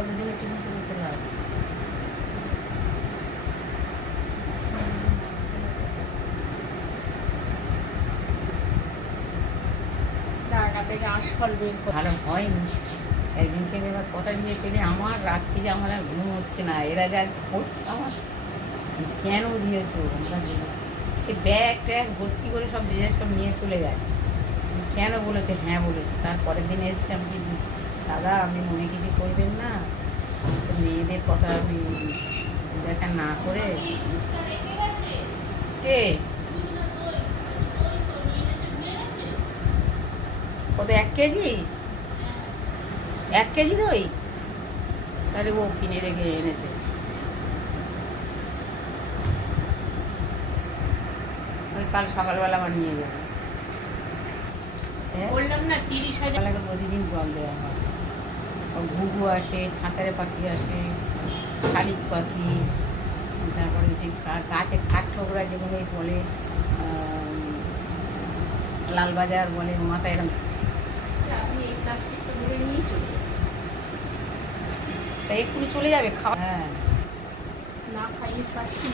কতদিনের টিফিন শুরু করে আসে। আশফল বের ভালো হয়নি। একদিনকে এবার কথা দিয়ে পেলে আমার রাত্রি যে আমার আর ঘুম হচ্ছে না, এরা যা করছে আমার কেন দিয়েছো আমরা দিই। সে ব্যাগ ট্যাগ ভর্তি করে সব যে সব নিয়ে চলে যায়। কেন বলেছে? হ্যাঁ বলেছে। তারপরের দিন এসছে আমি দাদা আপনি মনে কিছু করবেন না, আমার তো মেয়েদের কথা আমি জিজ্ঞাসা না করে। কে কত 1 কেজি? 1 কেজি দই? তাহলে ও কিনে রেখে এনেছে। ওই কাল সকালবেলা আবার নিয়ে যাবে। বললাম না 30,000 টাকা প্রতিদিন জল দেওয়া হয়। ঘুঘু আসে, ছাতারে পাখি আসে, শালিক পাখি, তারপরে যে গাছে কাঠ ঠোকরা যেগুলো বলে লালবাজার বলে, মাথায় এরকম। আপনি এই প্লাস্টিকটা ধরে নিয়ে চলে তা এক্ষুনি চলে যাবে খাওয়া। হ্যাঁ না খাইয়ে পাচ্ছি।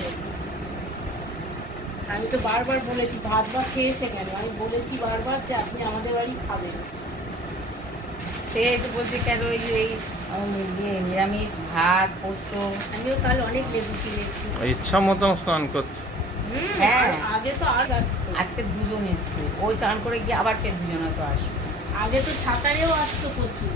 আমি তো বারবার বলেছি ভাত ভাত খেয়েছে কেন, আমি বলেছি বারবার যে আপনি আমাদের বাড়ি খাবেন। সে এসে বলছে কেন এই নিরামিষ ভাত পোস্ত। আমিও কাল অনেক লেবু কিনেছি, ইচ্ছা মতো স্নান করছে। হ্যাঁ আগে তো আর আসতো, আজকে দুজন এসছে। ওই চান করে গিয়ে আবার ফের দুজন হয়তো আসবে। আগে তো ছাতারেও আসতো প্রচুর।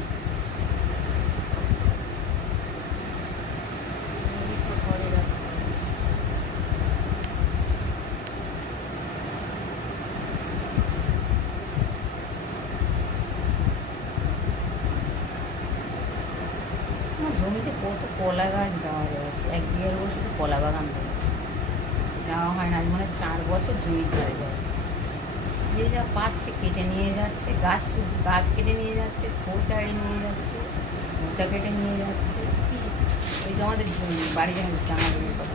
জমিতে কত কলা গাছ দেওয়া যাচ্ছে, 1 বিঘার উপর শুধু কলা বাগান রয়েছে। যাওয়া হয় না, আজ মানে 4 বছর জমি ধরে যায়। যে যা পাচ্ছে কেটে নিয়ে যাচ্ছে, গাছ গাছ কেটে নিয়ে যাচ্ছে, খোঁচাড়ি নিয়ে যাচ্ছে, মোচা কেটে নিয়ে যাচ্ছে। এই যে আমাদের বাড়ি যেমন জানা জমির কথা